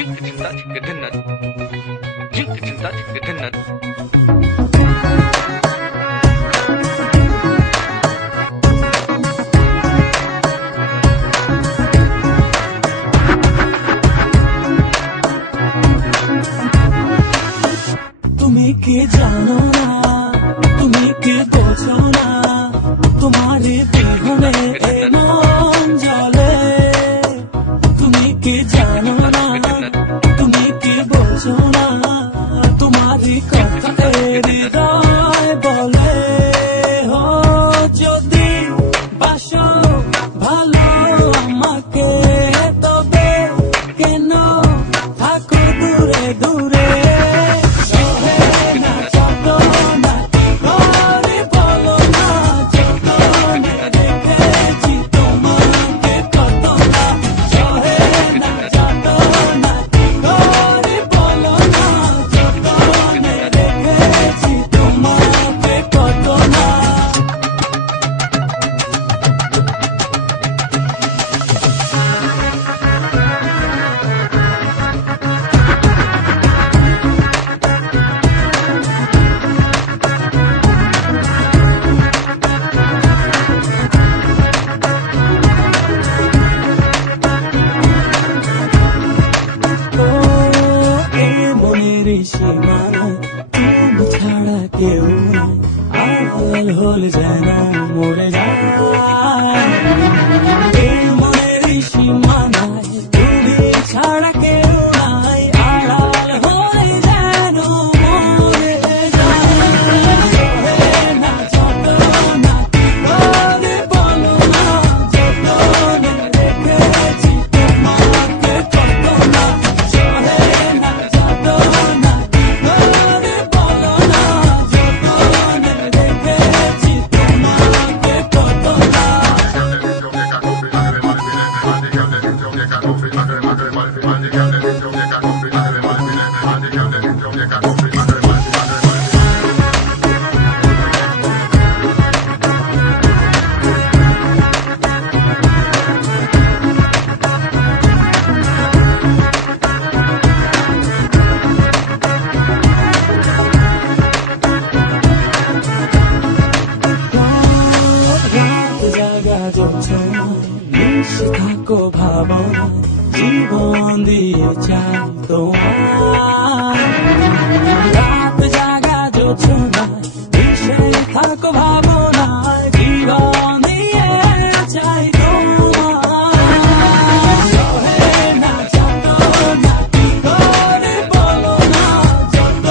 তুমি কি জানো না, তুমি কি বোঝো না, তোমারে বিহনে এ মন জ্বলে। তুমি কি জানো না, তুমি কি বোঝো না, তোমারই কথা এ হৃদয় বলে। হো যদি বাসো ভালো আমাকে, তবে কেন থাকো দূরে দূরে। সীমানায় তুমি ছাড়া কেউ নাই, আড়াল হল যেন মরে যায়। এই মনের সীমানায় তুমি ছাড়া কেউ নাই, আড়াল হল যেন মরে যায়। না যত না করে বলো না, যত রেখেছি তোমাকে কত না। থাকো ভাবনা, জীবন দিয়ে চাই তোমার। রাত জাগা জোছনায় মিশে থাকো ভাবনায়, জীবন দিয়ে চাই তোমার। না যত না কি করে বলো না, যত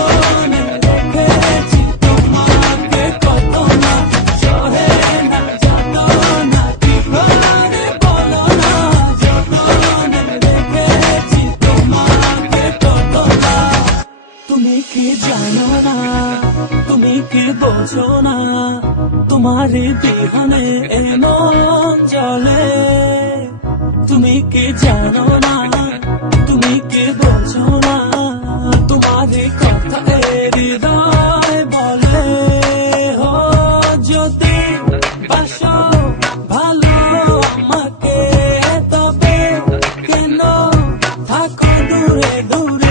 রেখেছি তোমাকে কত না। সহে না যত না কি করে বলো না, যত রেখেছি তোমাকে কত না। তুমি কি জানো না, তুমি কি বোঝো না, তোমারে বিহনে এ মন জ্বলে। তুমি কি জানো না, তুমি কি বোঝো না, তোমারই কথা এ হৃদয় বলে। হো যদি বাসো ভালো আমাকে, তবে কেন থাকো দূরে দূরে।